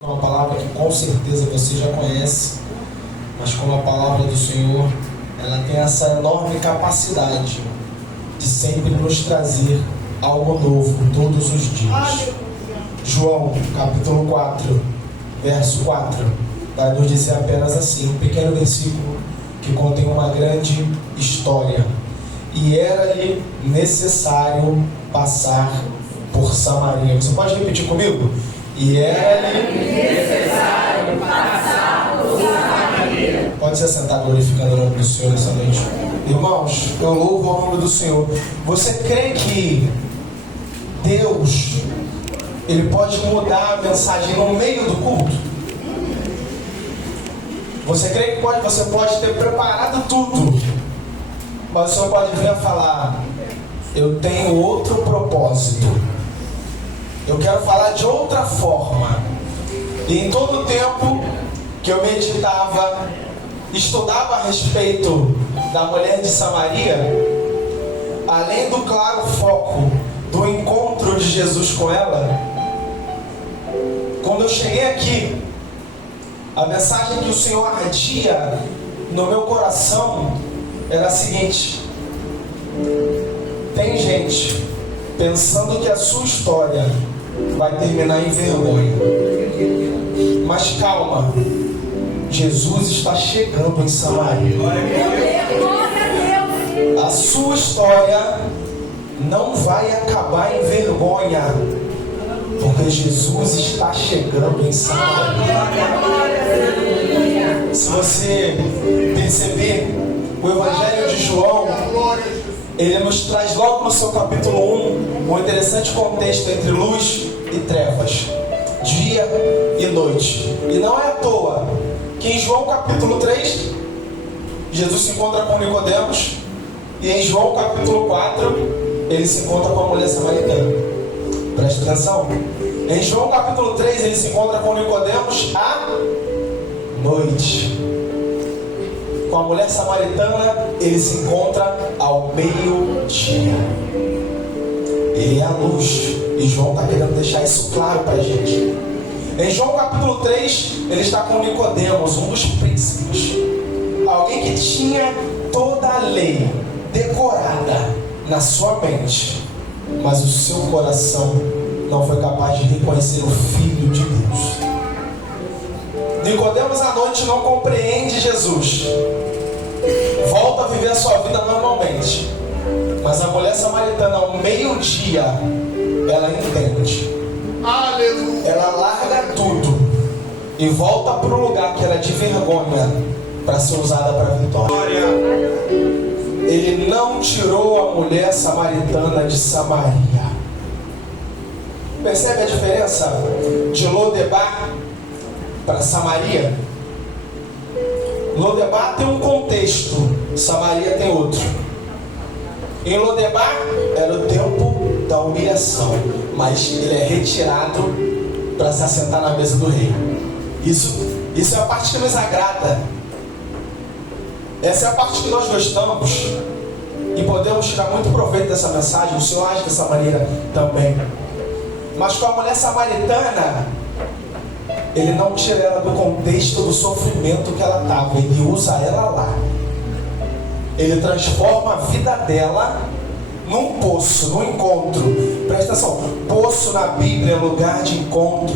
Uma palavra que com certeza você já conhece, mas como a palavra do Senhor, ela tem essa enorme capacidade de sempre nos trazer algo novo todos os dias. João, capítulo 4, verso 4, vai nos dizer apenas assim, um pequeno versículo que contém uma grande história. E era-lhe necessário passar por Samaria. Você pode repetir comigo? E era-lhe necessário passar por Samaria. Pode se assentar glorificando o nome do Senhor essa noite. Irmãos, eu louvo o nome do Senhor. Você crê que Deus, Ele pode mudar a mensagem no meio do culto? Você crê que você pode ter preparado tudo, mas o Senhor pode vir a falar: eu tenho outro propósito. Eu quero falar de outra forma. E em todo o tempo que eu meditava, estudava a respeito da mulher de Samaria, além do claro foco do encontro de Jesus com ela, quando eu cheguei aqui, a mensagem que o Senhor ardia no meu coração era a seguinte: tem gente pensando que a sua história vai terminar em vergonha. Mas calma, Jesus está chegando em Samaria. A sua história não vai acabar em vergonha, porque Jesus está chegando em Samaria. Se você perceber, o Evangelho de João, ele nos traz logo no seu capítulo 1 um interessante contexto entre luz e trevas, dia e noite. E não é à toa que em João capítulo 3 Jesus se encontra com Nicodemos, e em João capítulo 4 ele se encontra com a mulher samaritana. Presta atenção. Em João capítulo 3 ele se encontra com Nicodemos à noite. Com a mulher samaritana ele se encontra ao meio-dia. Ele é a luz, e João está querendo deixar isso claro para a gente. Em João capítulo 3 ele está com Nicodemos, um dos príncipes, alguém que tinha toda a lei decorada na sua mente, mas o seu coração não foi capaz de reconhecer o Filho de Deus. Nicodemos à noite não compreende Jesus, volta a viver a sua vida normalmente, mas a mulher samaritana ao meio-dia ela entende. Aleluia. Ela larga tudo e volta para o lugar que era de vergonha para ser usada para a vitória. Ele não tirou a mulher samaritana de Samaria. Percebe a diferença de Lodebar para Samaria? Lodebar tem um contexto, Samaria tem outro. Em Lodebar era o tempo da humilhação, mas ele é retirado para se assentar na mesa do rei. Isso é a parte que nos agrada. Essa é a parte que nós gostamos e podemos tirar muito proveito dessa mensagem. O Senhor age dessa maneira também. Mas com a mulher samaritana, ele não tira ela do contexto do sofrimento que ela estava, ele usa ela lá. Ele transforma a vida dela num poço, num encontro. Presta atenção, poço na Bíblia é lugar de encontro.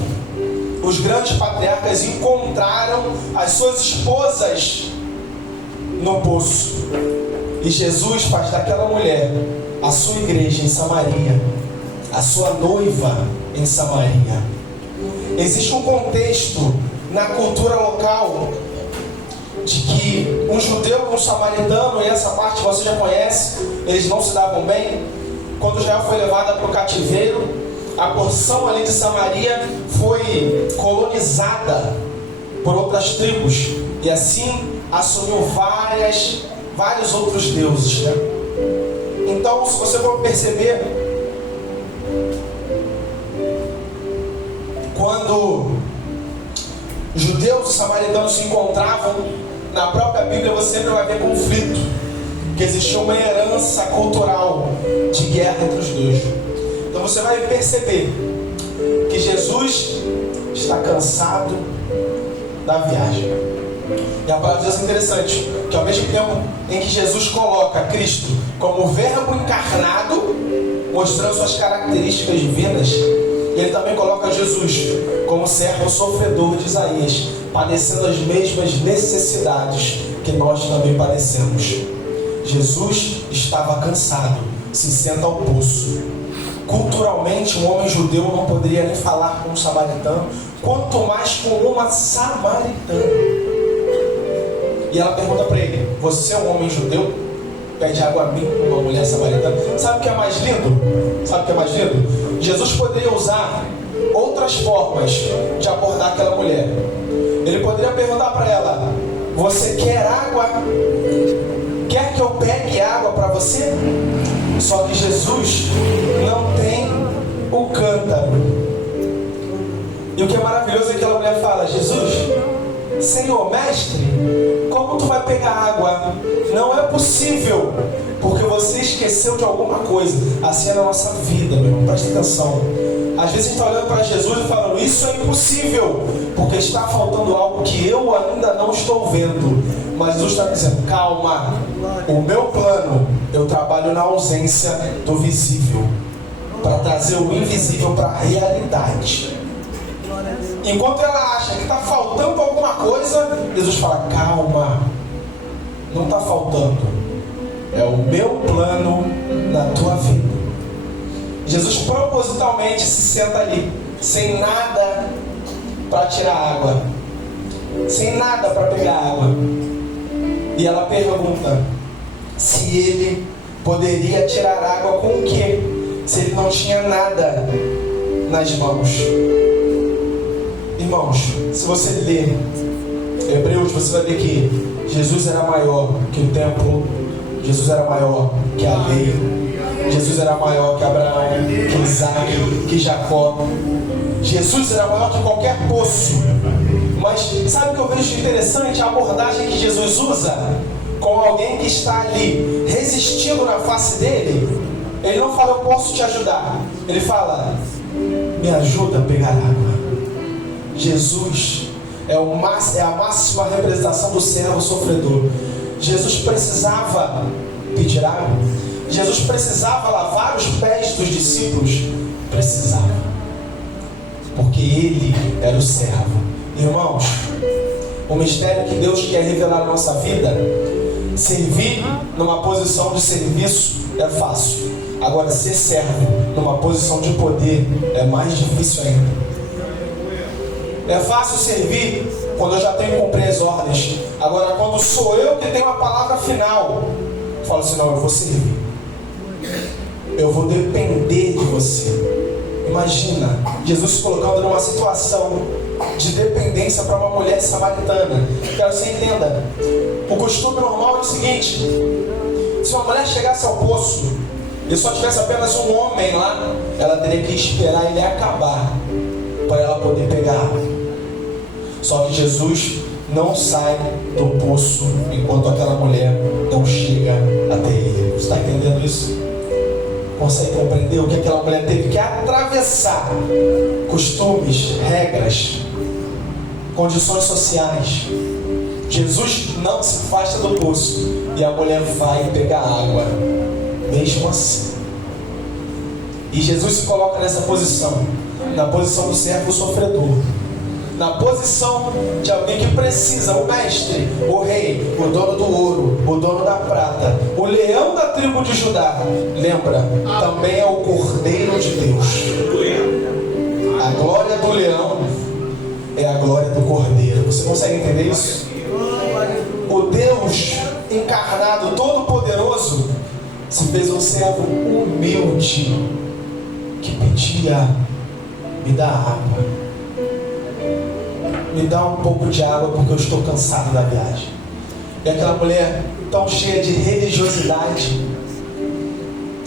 Os grandes patriarcas encontraram as suas esposas no poço. E Jesus faz daquela mulher a sua igreja em Samaria, a sua noiva em Samaria. Existe um contexto na cultura local de que um judeu com um samaritano, e essa parte você já conhece, eles não se davam bem. Quando Israel foi levada para o cativeiro, a porção ali de Samaria foi colonizada por outras tribos, e assim assumiu vários outros deuses, né? Então, se você for perceber, quando judeus e samaritanos se encontravam, na própria Bíblia você sempre vai ver conflito, que existia uma herança cultural de guerra entre os dois. Então você vai perceber que Jesus está cansado da viagem. E a palavra de Deus é interessante, que ao mesmo tempo em que Jesus coloca Cristo como verbo encarnado, mostrando suas características divinas, ele também coloca Jesus como servo sofredor de Isaías, padecendo as mesmas necessidades que nós também padecemos. Jesus estava cansado, se senta ao poço. Culturalmente, um homem judeu não poderia nem falar com um samaritano, quanto mais com uma samaritana. E ela pergunta para ele: você é um homem judeu? Pede água a mim, uma mulher samaritana. Sabe o que é mais lindo? Sabe o que é mais lindo? Jesus poderia usar outras formas de abordar aquela mulher. Ele poderia perguntar para ela: você quer água? Quer que eu pegue água para você? Só que Jesus não tem o cântaro. E o que é maravilhoso é que aquela mulher fala: Jesus, Senhor, mestre, como tu vai pegar água? Não é possível, porque você esqueceu de alguma coisa. Assim é na nossa vida, meu irmão, presta atenção. Às vezes a gente está olhando para Jesus e falando: isso é impossível, porque está faltando algo que eu ainda não estou vendo. Mas Jesus está dizendo: calma, o meu plano, eu trabalho na ausência do visível, para trazer o invisível para a realidade. Enquanto ela acha que está faltando alguma coisa, Jesus fala: calma, não está faltando, é o meu plano na tua vida. Jesus propositalmente se senta ali, sem nada para tirar água, sem nada para pegar água. E ela pergunta se ele poderia tirar água com o quê? Se ele não tinha nada nas mãos. Irmãos, se você ler Hebreus, você vai ver que Jesus era maior que o templo, Jesus era maior que a lei, Jesus era maior que Abraão, que Isaac, que Jacó. Jesus era maior que qualquer poço. Mas sabe o que eu vejo interessante? A abordagem que Jesus usa com alguém que está ali resistindo na face dele. Ele não fala: eu posso te ajudar. Ele fala: me ajuda a pegar água. Jesus é a máxima representação do servo sofredor. Jesus precisava pedir água. Jesus precisava lavar os pés dos discípulos. Precisava, porque ele era o servo. Irmãos, o mistério que Deus quer revelar na nossa vida: servir numa posição de serviço é fácil. Agora, ser servo numa posição de poder é mais difícil ainda. É fácil servir quando eu já tenho que cumprir as ordens. Agora, quando sou eu que tenho a palavra final, eu falo assim: não, eu vou servir, eu vou depender de você. Imagina Jesus se colocando numa situação de dependência para uma mulher samaritana. Quero que você entenda: o costume normal é o seguinte: se uma mulher chegasse ao poço e só tivesse apenas um homem lá, ela teria que esperar ele acabar para ela poder pegar. Só que Jesus não sai do poço enquanto aquela mulher não chega até ele. Você está entendendo isso? Consegue compreender o que aquela mulher teve que atravessar? Costumes, regras, condições sociais. Jesus não se afasta do poço e a mulher vai pegar água mesmo assim. E Jesus se coloca nessa posição, na posição do servo sofredor, na posição de alguém que precisa, o mestre, o rei, o dono do ouro, o dono da prata, o leão da tribo de Judá. Lembra, também é o Cordeiro de Deus. A glória do leão é a glória do Cordeiro. Você consegue entender isso? O Deus encarnado, todo-poderoso, se fez um servo humilde que pedia: me dá água, me dá um pouco de água, porque eu estou cansado da viagem. E aquela mulher tão cheia de religiosidade,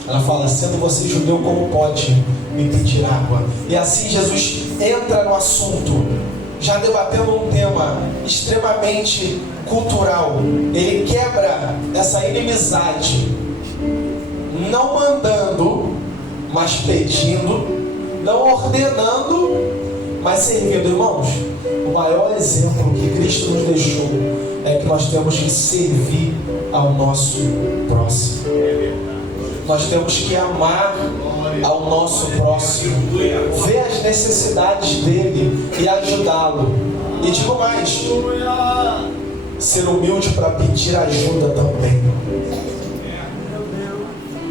ela fala: sendo você judeu, como pode me pedir água? E assim Jesus entra no assunto, já debatendo um tema extremamente cultural. Ele quebra essa inimizade, não mandando, mas pedindo, não ordenando, mas servindo, irmãos, o maior exemplo que Cristo nos deixou é que nós temos que servir ao nosso próximo. Nós temos que amar ao nosso próximo, ver as necessidades dele e ajudá-lo. E digo mais, ser humilde para pedir ajuda também.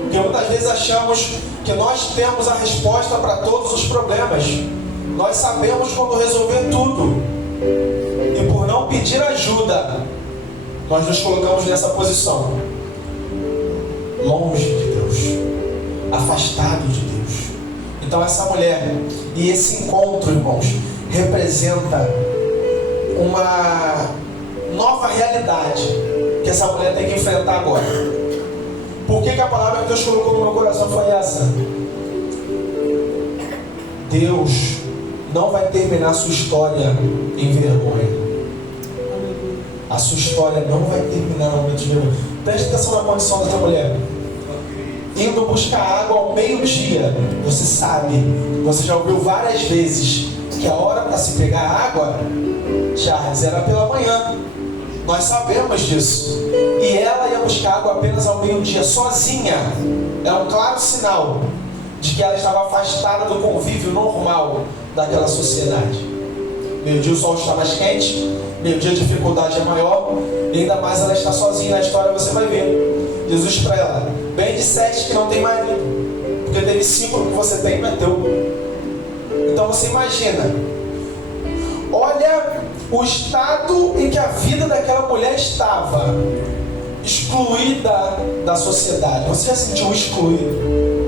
Porque muitas vezes achamos que nós temos a resposta para todos os problemas. Nós sabemos como resolver tudo. E por não pedir ajuda, nós nos colocamos nessa posição. Longe de Deus. Afastado de Deus. Então essa mulher e esse encontro, irmãos, representa uma nova realidade que essa mulher tem que enfrentar agora. Por que a palavra que Deus colocou no meu coração foi essa? Deus não vai terminar a sua história em vergonha. A sua história não vai terminar no momento de vergonha. Preste atenção na condição dessa mulher. Indo buscar água ao meio-dia. Você sabe, você já ouviu várias vezes que a hora para se pegar água, Charles, era pela manhã. Nós sabemos disso. E ela ia buscar água apenas ao meio-dia, sozinha. É um claro sinal de que ela estava afastada do convívio normal daquela sociedade. Meio-dia o sol está mais quente, meio-dia a dificuldade é maior, e ainda mais ela está sozinha na história, você vai ver. Jesus para ela: bem disseste que não tem marido, porque teve 5 que você tem, não é teu. Então você imagina, olha o estado em que a vida daquela mulher estava, excluída da sociedade. Você já se sentiu excluído?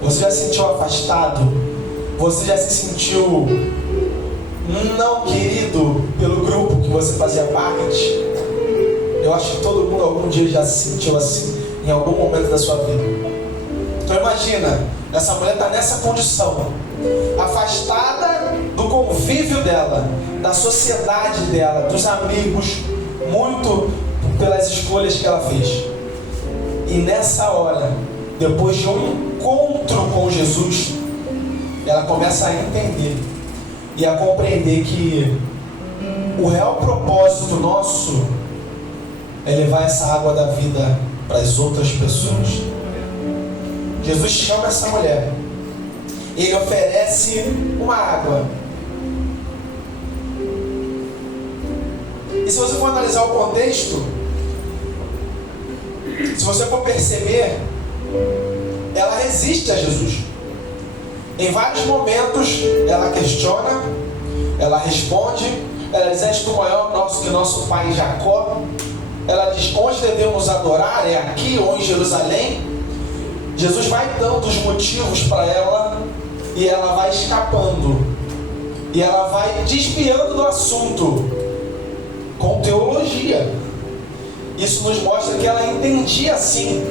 Você já se sentiu afastado? Você já se sentiu não querido pelo grupo que você fazia parte? Eu acho que todo mundo algum dia já se sentiu assim, em algum momento da sua vida. Então imagina, essa mulher está nessa condição, afastada do convívio dela, da sociedade dela, dos amigos, muito pelas escolhas que ela fez. E nessa hora, depois de um encontro com Jesus, ela começa a entender e a compreender que o real propósito nosso é levar essa água da vida para as outras pessoas. Jesus chama essa mulher, ele oferece uma água. E se você for analisar o contexto, se você for perceber, ela resiste a Jesus. Em vários momentos ela questiona, ela responde, ela diz: és tu maior nosso que nosso pai Jacó? Ela diz: onde devemos adorar? É aqui ou em Jerusalém? Jesus vai dando os motivos para ela e ela vai escapando. E ela vai desviando do assunto com teologia. Isso nos mostra que ela entendia sim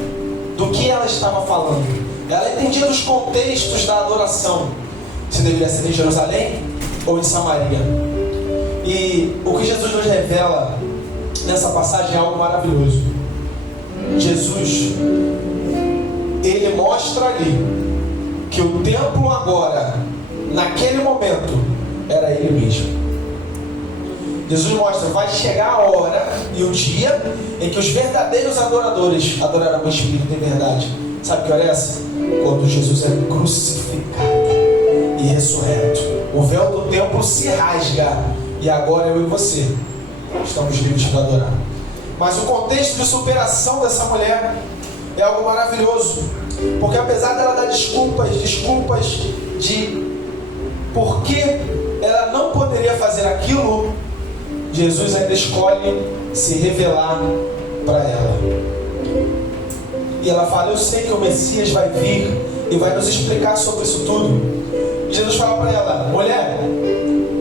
do que ela estava falando. Ela entendia dos contextos da adoração, se deveria ser em Jerusalém ou em Samaria. E o que Jesus nos revela nessa passagem é algo maravilhoso. Jesus, ele mostra ali que o templo agora, naquele momento, era ele mesmo. Jesus mostra: vai chegar a hora e o dia em que os verdadeiros adoradores adorarão o Espírito em verdade. Sabe que hora é essa? Quando Jesus é crucificado e ressurreto. O véu do templo se rasga e agora eu e você estamos livres para adorar. Mas o contexto de superação dessa mulher é algo maravilhoso, porque apesar dela dar desculpas de por que ela não poderia fazer aquilo, Jesus ainda escolhe se revelar para ela. E ela fala: eu sei que o Messias vai vir e vai nos explicar sobre isso tudo. E Jesus fala para ela: mulher,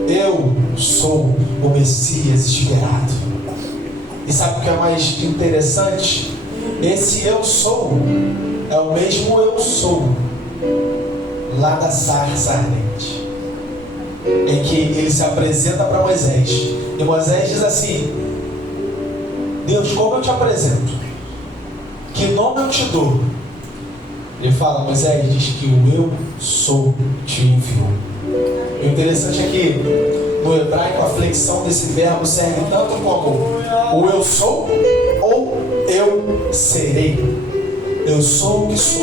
eu sou o Messias esperado. E sabe o que é mais interessante? Esse eu sou é o mesmo eu sou lá da sarça ardente, em que ele se apresenta para Moisés. E Moisés diz assim: Deus, como eu te apresento? Que nome eu te dou? Ele fala: Moisés diz que o eu sou te enviou. O interessante é que no hebraico a flexão desse verbo serve tanto como o eu sou ou eu serei. Eu sou o que sou,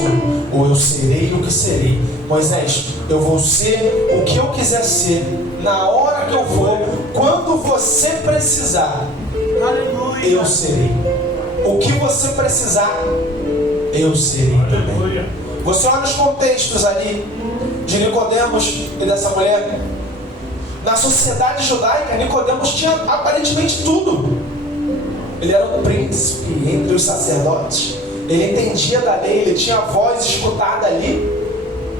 ou eu serei o que serei. Moisés, eu vou ser o que eu quiser ser, na hora que eu for, quando você precisar, eu serei. O que você precisar, eu serei também. Você olha os contextos ali de Nicodemos e dessa mulher. Na sociedade judaica, Nicodemos tinha aparentemente tudo. Ele era um príncipe entre os sacerdotes. Ele entendia da lei, ele tinha a voz escutada ali.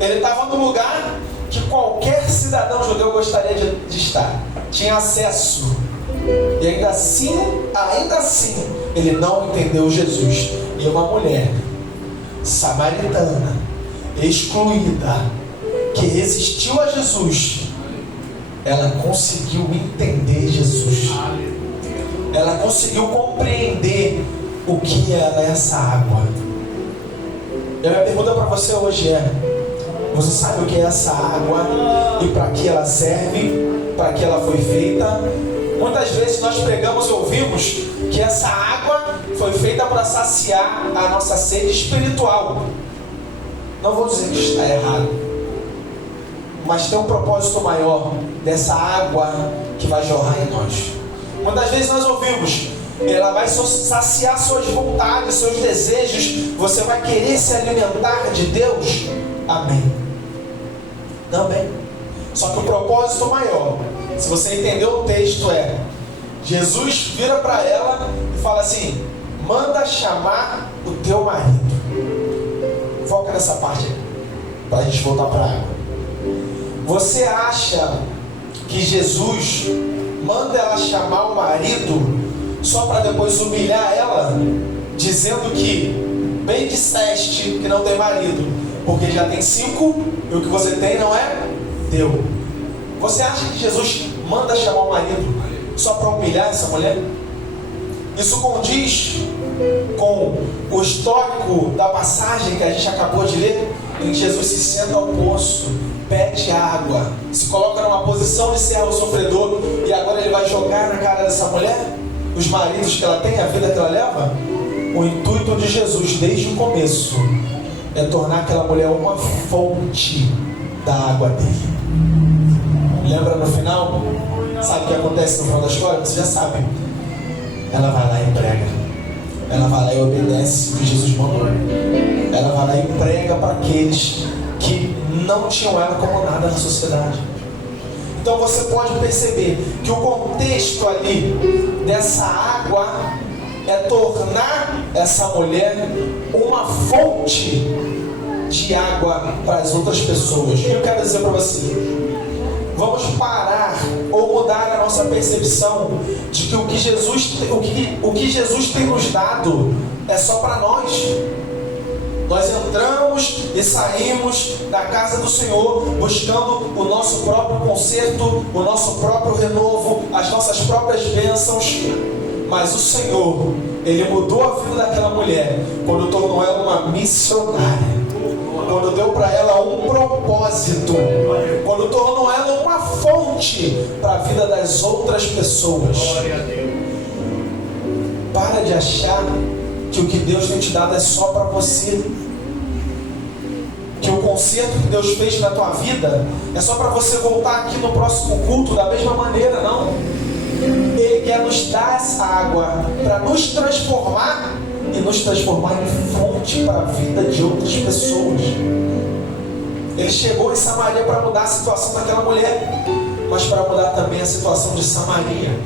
Ele estava no lugar que qualquer cidadão judeu gostaria de estar. Tinha acesso. E ainda assim, ele não entendeu Jesus. E uma mulher samaritana, excluída, que resistiu a Jesus, ela conseguiu entender Jesus. Ela conseguiu compreender o que era essa água. E a minha pergunta para você hoje é: você sabe o que é essa água e para que ela serve, para que ela foi feita? Muitas vezes nós pregamos e ouvimos que essa água foi feita para saciar a nossa sede espiritual. Não vou dizer que está errado, mas tem um propósito maior dessa água que vai jorrar em nós. Muitas vezes nós ouvimos: ela vai saciar suas vontades, seus desejos, você vai querer se alimentar de Deus. Amém. Também. Só que o propósito maior, se você entendeu o texto, é: Jesus vira para ela e fala assim: manda chamar o teu marido. Foca nessa parte aí, para a gente voltar para a água. Você acha que Jesus manda ela chamar o marido só para depois humilhar ela, dizendo que bem disseste que não tem marido, porque já tem 5 e o que você tem não é teu? Você acha que Jesus manda chamar o marido só para humilhar essa mulher? Isso condiz com o histórico da passagem que a gente acabou de ler, em que Jesus se senta ao poço, pede água, se coloca numa posição de servo sofredor, e agora ele vai jogar na cara dessa mulher os maridos que ela tem, a vida que ela leva. O intuito de Jesus desde o começo é tornar aquela mulher uma fonte da água dele. Lembra no final? Sabe o que acontece no final da história? Você já sabe. Ela vai lá e prega. Ela vai lá e obedece o que Jesus mandou. Ela vai lá e prega para aqueles que não tinham ela como nada na sociedade. Então você pode perceber que o contexto ali dessa água é tornar essa mulher uma fonte de água para as outras pessoas. O que eu quero dizer para você? Vamos parar ou mudar a nossa percepção de que o que Jesus tem nos dado é só para nós. Nós entramos e saímos da casa do Senhor buscando o nosso próprio conserto, o nosso próprio renovo, as nossas próprias bênçãos. Mas o Senhor, Ele mudou a vida daquela mulher quando tornou ela uma missionária, quando deu para ela um propósito, quando tornou ela uma fonte para a vida das outras pessoas. Para de achar que o que Deus tem te dado é só para você, que o conserto que Deus fez na tua vida é só para você voltar aqui no próximo culto da mesma maneira. Não. Ele quer nos dar essa água para nos transformar e nos transformar em fonte para a vida de outras pessoas. Ele chegou em Samaria para mudar a situação daquela mulher, mas para mudar também a situação de Samaria.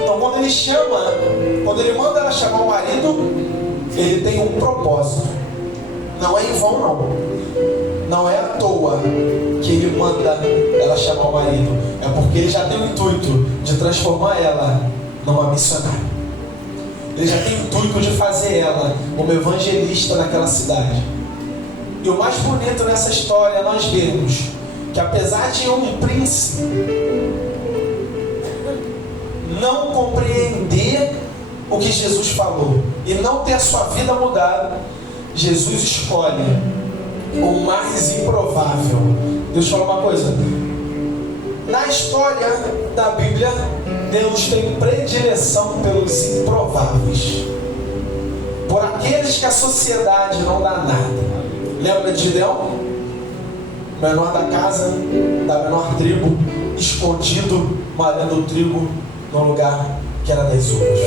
Então quando ele manda ela chamar o marido, ele tem um propósito. Não é em vão, não. Não é à toa que ele manda ela chamar o marido. É porque ele já tem o intuito de transformar ela numa missionária. Ele já tem o intuito de fazer ela uma evangelista naquela cidade. E o mais bonito nessa história é nós vermos que, apesar de um príncipe não compreender o que Jesus falou e não ter a sua vida mudada, Jesus escolhe o mais improvável. Deixa eu falar uma coisa: Na história da Bíblia, Deus tem predileção pelos improváveis, por aqueles que a sociedade não dá nada. Lembra de Gideão? Menor da casa, da menor tribo, escondido, malhando o trigo no lugar que era das uvas.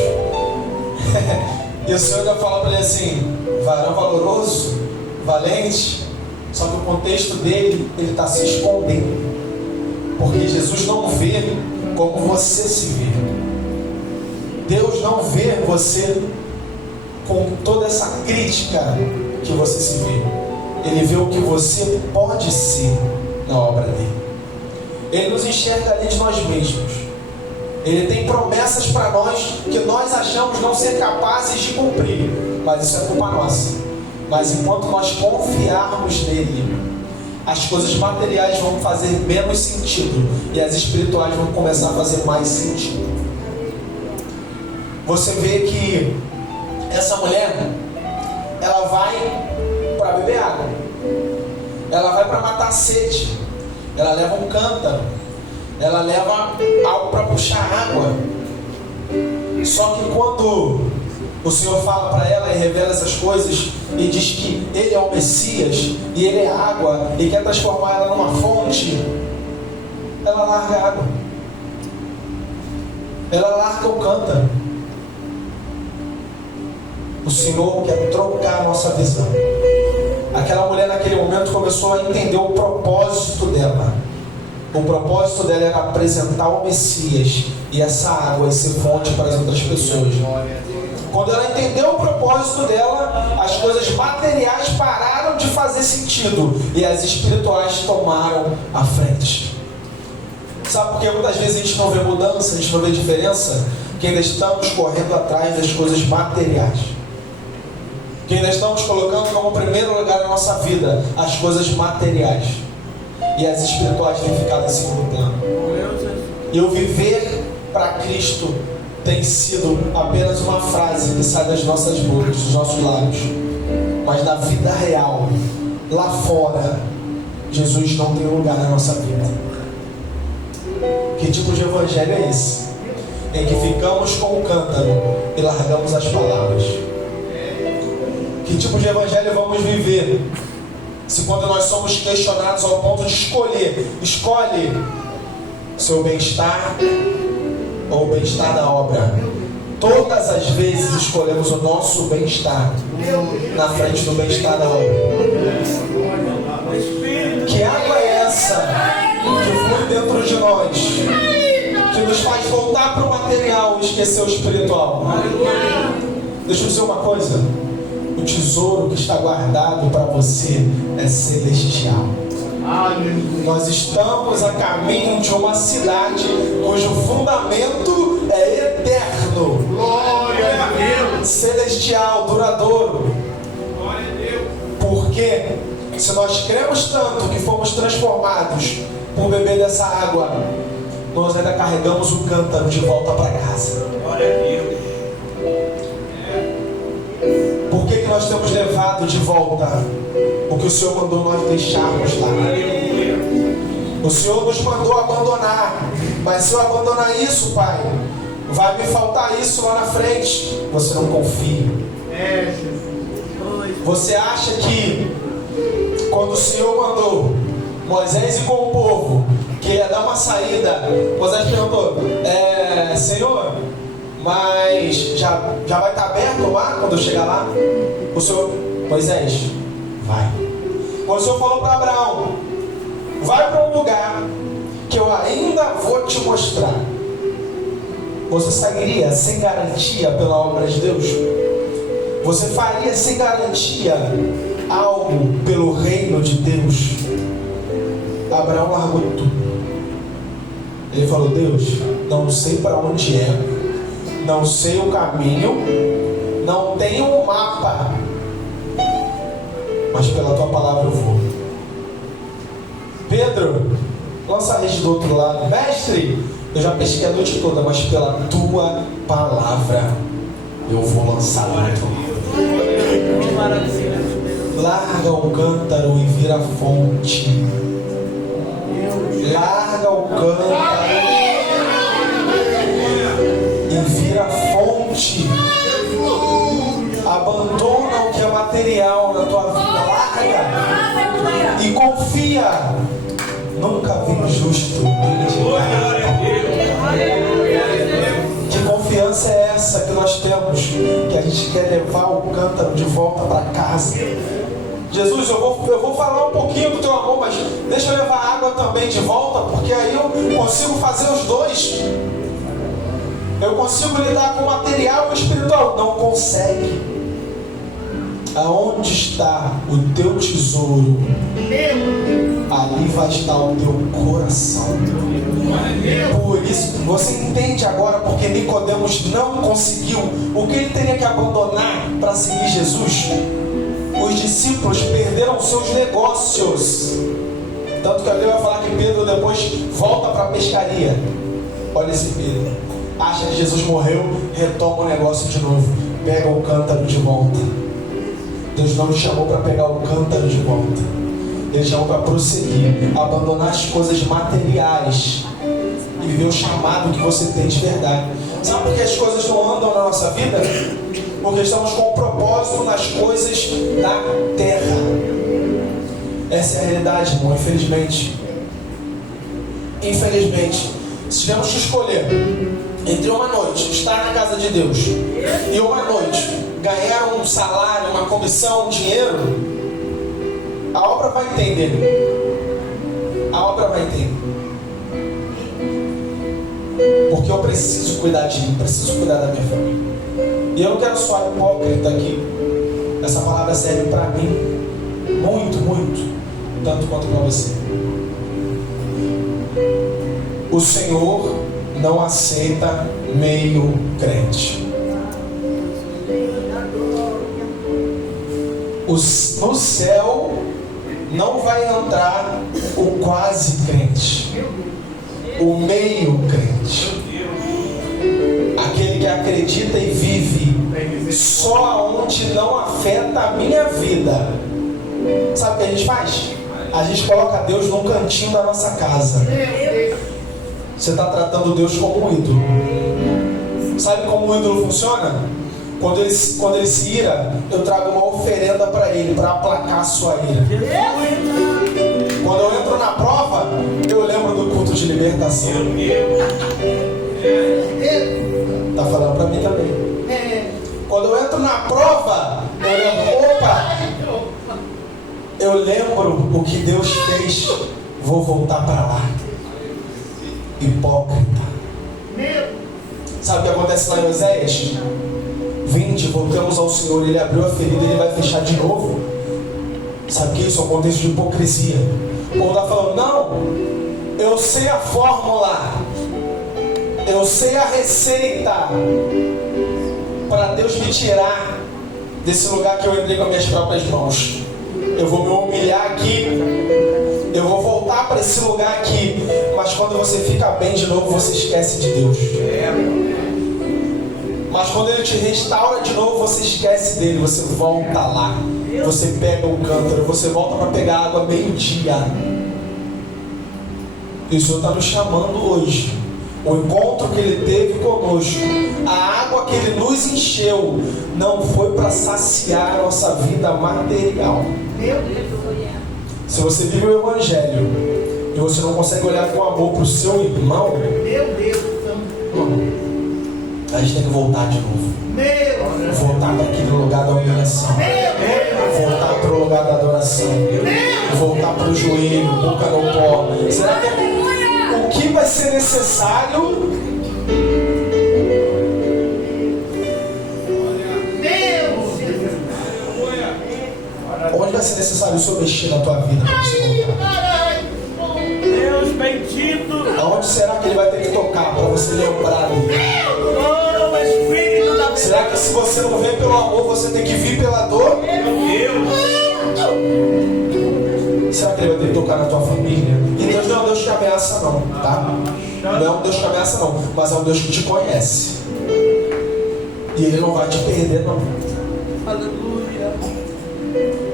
E o Senhor ainda fala para ele assim: varão valoroso, valente. Só que o contexto dele, ele está se escondendo, porque Jesus não vê como você se vê. Deus não vê você com toda essa crítica que você se vê. Ele vê o que você pode ser na obra dele. Ele nos enxerga ali de nós mesmos. Ele tem promessas para nós que nós achamos não ser capazes de cumprir, mas isso é culpa nossa. Mas enquanto nós confiarmos nele, as coisas materiais vão fazer menos sentido e as espirituais vão começar a fazer mais sentido. Você vê que essa mulher, ela vai para beber água, ela vai para matar a sede, ela leva um cântaro, ela leva algo para puxar água. Só que quando o Senhor fala para ela e revela essas coisas e diz que Ele é o Messias e Ele é água e quer transformar ela numa fonte, ela larga a água, ela larga o cântaro. O Senhor quer trocar a nossa visão. Aquela mulher naquele momento começou a entender o propósito dela. O propósito dela era apresentar o Messias e essa água e ser fonte para as outras pessoas. Quando ela entendeu o propósito dela, as coisas materiais pararam de fazer sentido e as espirituais tomaram a frente. Sabe por que muitas vezes a gente não vê mudança, a gente não vê diferença? Porque ainda estamos correndo atrás das coisas materiais. Que ainda estamos colocando como primeiro lugar na nossa vida as coisas materiais. E as espirituais têm ficado em segundo plano. E o viver para Cristo tem sido apenas uma frase que sai das nossas bocas, dos nossos lábios. Mas na vida real, lá fora, Jesus não tem lugar na nossa vida. Que tipo de evangelho é esse? Em que ficamos com o cântaro e largamos as palavras. Que tipo de evangelho vamos viver? Se quando nós somos questionados ao ponto de escolhe seu bem-estar ou o bem-estar da obra. Todas as vezes escolhemos o nosso bem-estar na frente do bem-estar da obra. Que água é essa que flui dentro de nós, que nos faz voltar para o material e esquecer o espiritual? Deixa eu dizer uma coisa: o tesouro que está guardado para você é celestial. Nós estamos a caminho de uma cidade cujo fundamento é eterno. Glória a Deus. Celestial, duradouro. Glória a Deus. Porque se nós cremos tanto que fomos transformados por beber dessa água, nós ainda carregamos o cântaro de volta para casa. Glória a Deus. Por que nós temos levado de volta o que o Senhor mandou nós deixarmos lá? O Senhor nos mandou abandonar, mas se eu abandonar isso, Pai, vai me faltar isso lá na frente. Você não confia. Você acha que quando o Senhor mandou Moisés ir com o povo, que ia dar uma saída, Moisés perguntou: Senhor, mas já vai estar aberto lá quando eu chegar lá? O Senhor: Moisés, vai. O Senhor falou para Abraão: vai para um lugar que eu ainda vou te mostrar. Você sairia sem garantia pela obra de Deus? Você faria sem garantia algo pelo reino de Deus? Abraão largou tudo. Ele falou: Deus, não sei para onde é, não sei o caminho, não tenho um mapa, mas pela tua palavra eu vou. Pedro, lança a rede do outro lado. Mestre, eu já pesquei a noite toda, mas pela tua palavra eu vou lançar o outro lado. Larga o cântaro e vira fonte. larga o cântaro e vira fonte. Abandona o que é material na tua vida, larga e confia. Nunca vi justo mendigar. Que confiança é essa que nós temos, que a gente quer levar o cântaro de volta para casa? Jesus, eu vou falar um pouquinho do teu amor, mas deixa eu levar a água também de volta, porque aí eu consigo fazer os dois. Eu consigo lidar com o material e o espiritual. Não consegue. Aonde está o teu tesouro, ali vai estar o teu coração. Por isso, você entende agora porque Nicodemos não conseguiu o que ele teria que abandonar para seguir Jesus? Os discípulos perderam seus negócios. Tanto que a Bíblia vai falar que Pedro depois volta para a pescaria. Olha esse Pedro. Acha que Jesus morreu, retoma o negócio de novo. Pega o cântaro de volta. Deus não te chamou para pegar o cântaro de volta. Ele chamou para prosseguir, abandonar as coisas materiais e viver o chamado que você tem de verdade. Sabe por que as coisas não andam na nossa vida? Porque estamos com um propósito nas coisas da terra. Essa é a realidade, irmão, infelizmente. Infelizmente, se tivermos que escolher entre uma noite estar na casa de Deus e uma noite ganhar um salário, uma comissão, um dinheiro, a obra vai entender. A obra vai entender. Porque eu preciso cuidar de mim, preciso cuidar da minha família. E eu não quero soar hipócrita aqui. Essa palavra serve para mim muito, muito, tanto quanto para você. O Senhor não aceita meio crente. No céu não vai entrar o quase crente, o meio crente, aquele que acredita e vive só onde não afeta a minha vida. Sabe o que a gente faz? A gente coloca Deus num cantinho da nossa casa. Você está tratando Deus como um ídolo. Sabe como o ídolo funciona? Quando ele se ira, eu trago uma oferenda para ele, para aplacar a sua ira. Quando eu entro na prova, eu lembro do culto de libertação. Está falando para mim também. Quando eu entro na prova, eu lembro, opa, eu lembro o que Deus fez, vou voltar para lá. Hipócrita. Sabe o que acontece lá em Oséias? 20, voltamos ao Senhor, Ele abriu a ferida, Ele vai fechar de novo. Sabe o que isso é um contexto de hipocrisia? O povo está falando, não, eu sei a fórmula, eu sei a receita para Deus me tirar desse lugar que eu entrei com as minhas próprias mãos. Eu vou me humilhar aqui, eu vou voltar para esse lugar aqui, mas quando você fica bem de novo, você esquece de Deus. Mas quando Ele te restaura de novo, você esquece dele, você volta lá, você pega o cântaro, você volta para pegar água meio-dia. E o Senhor está nos chamando hoje. O encontro que Ele teve conosco, a água que Ele nos encheu, não foi para saciar a nossa vida material. Se você vive o Evangelho e você não consegue olhar com amor para o seu irmão, a gente tem que voltar de novo. Voltar para aquele lugar da humilhação. Voltar para o lugar da adoração. Voltar para o joelho, boca no pó. Será que o que vai ser necessário? Onde vai ser necessário o Senhor mexer na tua vida para você voltar? Deus bendito. Aonde será que Ele vai ter que tocar para você lembrar dele? Será que se você não vem pelo amor, você tem que vir pela dor? Será que Ele vai ter que tocar na tua família? E Deus não é um Deus que ameaça não, tá? Não é um Deus que ameaça não, mas é um Deus que te conhece. E Ele não vai te perder não. Aleluia.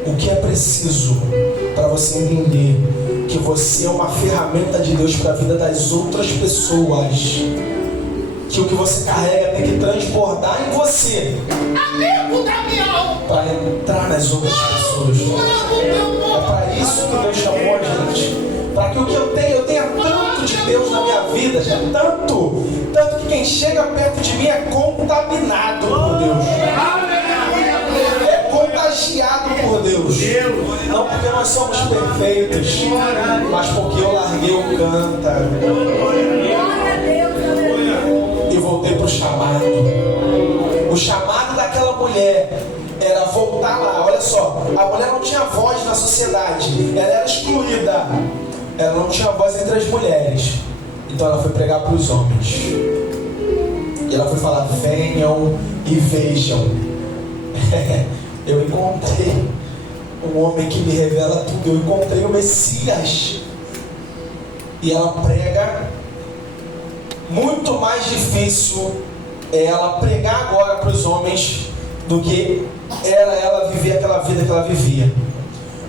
O que é preciso para você entender que você é uma ferramenta de Deus para a vida das outras pessoas? Que o que você carrega tem que transbordar em você para entrar nas outras pessoas. É para isso que Deus chamou a gente. Para que o que eu tenha tanto de Deus na minha vida, já tanto que quem chega perto de mim é contaminado por Deus. É contagiado por Deus. Não porque nós somos perfeitos, mas porque eu larguei o cântaro e voltei para o chamado. O chamado daquela mulher era voltar lá. Olha só, a mulher não tinha voz na sociedade, ela era excluída, ela não tinha voz entre as mulheres. Então ela foi pregar para os homens. E ela foi falar: venham e vejam. Eu encontrei um homem que me revela tudo. Eu encontrei o Messias. E ela prega. Muito mais difícil é ela pregar agora para os homens do que ela viver aquela vida que ela vivia.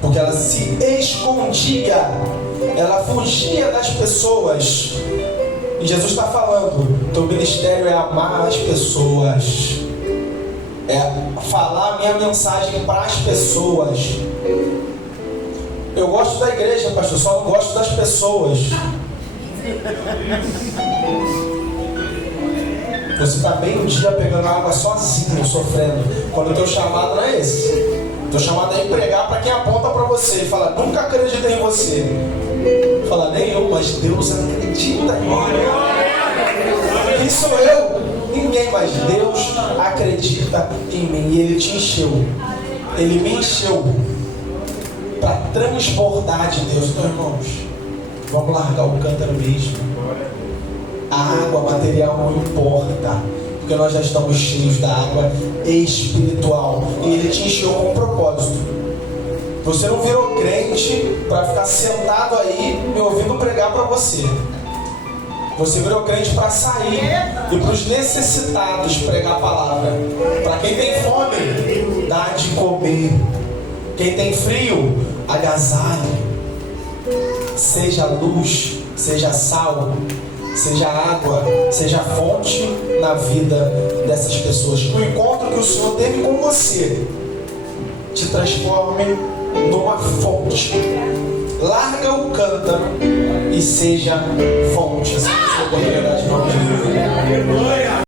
Porque ela se escondia, ela fugia das pessoas. E Jesus está falando: teu ministério é amar as pessoas, é falar a minha mensagem para as pessoas. Eu gosto da igreja, pastor, só não gosto das pessoas. Você está bem um dia pegando água sozinho, sofrendo, quando o teu chamado não é esse. O teu chamado é pregar para quem aponta para você e fala: nunca acreditei em você. Fala: nem eu, mas Deus acredita em mim. Quem sou eu? Ninguém, mas Deus acredita em mim. E Ele te encheu. Ele me encheu para transbordar de Deus. Então, irmãos, vamos largar o cântaro mesmo. A água material não importa, porque nós já estamos cheios da água espiritual. E Ele te encheu com um propósito. Você não virou crente para ficar sentado aí me ouvindo pregar para você. Você virou crente para sair e para os necessitados pregar a palavra. Para quem tem fome, dá de comer. Quem tem frio, agasalhe. Seja luz, seja sal, seja água, seja fonte na vida dessas pessoas. Que o encontro que o Senhor teve com você te transforme numa fonte. Larga o cântaro e seja fonte. Essa é a oportunidade de